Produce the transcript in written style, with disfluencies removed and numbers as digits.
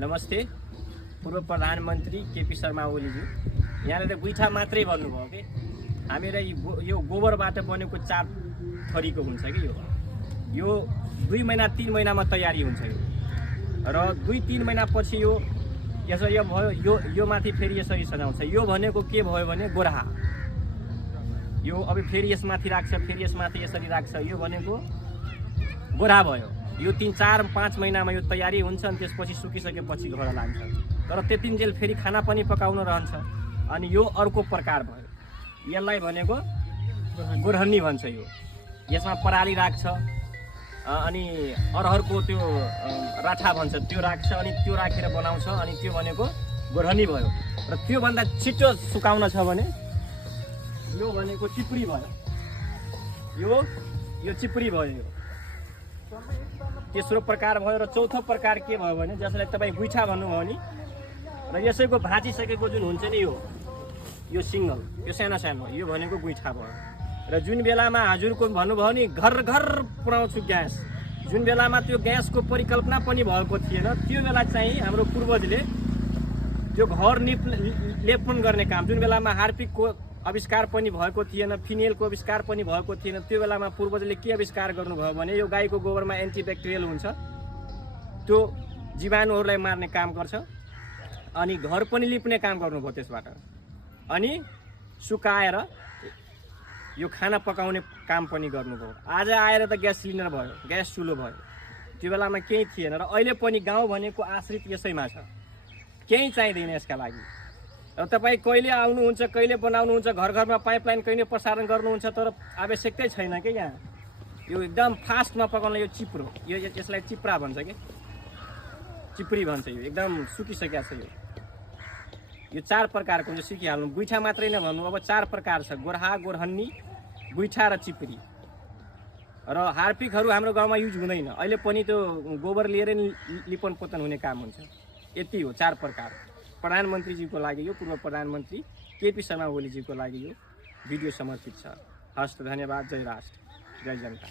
नमस्ते। पूर्व प्रधानमन्त्री केपी शर्मा ओलीज्यू, यहाँले त गुइठा मात्रै भन्नुभयो कि हामीलाई यो गोबरबाट बनेको चार थरीको हुन्छ कि यो 2 महिना 3 महिनामा तयारी हुन्छ यो र 2-3 महिनापछि यो यसरी भयो यो माथि फेरि यसरी सजाउँछ। यो भनेको के भयो भने गोरहा, यो अब फेरि यसमाथि राख्छ, फेरि यसमाथि यसरी राख्छ, यो भनेको गोरहा भयो। यो 3-4-5 महिनामा यो तयारी हुन्छ अनि त्यसपछि सुकिसकेपछि घर लान्छ। तर त्यतिन्जेल फेरि खाना पनि पकाउन रहन्छ। अनि यो अर्को प्रकार भयो, यसलाई भनेको गोरहन्नी भन्छ। यो यसमा पराली राख्छ अनि अरहरको त्यो राठा भन्छ त्यो राख्छ अनि त्यो राखेर बनाउँछ अनि त्यो भनेको गोरहन्नी भयो। र त्योभन्दा छिटो सुकाउन छ भने यो भनेको चिप्री भयो। यो चिप्री भयो। तेस्रो प्रकार भयो। र चौथो प्रकार के भयो भने जसलाई तपाईँ गुइठा भन्नुभयो नि, र यसैको भाँचिसकेको जुन हुन्छ नि यो सिङ्गल, यो सानो सानो, यो भनेको गुइठा भयो। र जुन बेलामा हजुरको भन्नुभयो नि घर घर पुर्याउँछु ग्यास, जुन बेलामा त्यो ग्यासको परिकल्पना पनि भएको थिएन, त्यो बेला चाहिँ हाम्रो पूर्वजले त्यो घर लेपन गर्ने काम, जुन बेलामा हार्पिकको आविष्कार पनि भएको थिएन, फिनेलको आविष्कार पनि भएको थिएन, त्यो बेलामा पूर्वजले के आविष्कार गर्नुभयो भने यो गाईको गोबरमा एन्टिब्याक्टेरियल हुन्छ, त्यो जीवाणुहरूलाई मार्ने काम गर्छ। अनि घर पनि लिप्ने काम गर्नुभयो त्यसबाट। अनि सुकाएर यो खाना पकाउने काम पनि गर्नुभयो। आज आएर त ग्यास सिलिन्डर भयो, ग्यास चुलो भयो। त्यो बेलामा केही थिएन। र अहिले पनि गाउँ भनेको आश्रित यसैमा छ, केही चाहिँदैन यसका लागि। र तपाईँ कहिले आउनुहुन्छ, कहिले बनाउनुहुन्छ, घर घरमा पाइपलाइन कहिले प्रसारण गर्नुहुन्छ, तर आवश्यकतै छैन कि यहाँ। यो एकदम फास्टमा पकाउन यो चिप्रो, यसलाई चिप्रा भन्छ कि चिप्री भन्छ। यो एकदम सुकिसकेको छ। यो 4 प्रकारको हुन्छ, सिकिहाल्नु। गुइठा मात्रै नभन्नु, अब 4 प्रकार छ, गोरहा, गोरहन्नी, गुइठा र चिप्री। र हार्पिकहरू हाम्रो गाउँमा युज हुँदैन अहिले पनि, त्यो गोबर लिएर लिपन पोतन हुने काम हुन्छ। यति हो 4 प्रकार। प्रधानमन्त्रीजीको लागि यो, पूर्व प्रधानमन्त्री केपी शर्मा ओलीजीको लागि यो भिडियो समर्पित छ। हस्त, धन्यवाद। जय राष्ट्र, जय जनता।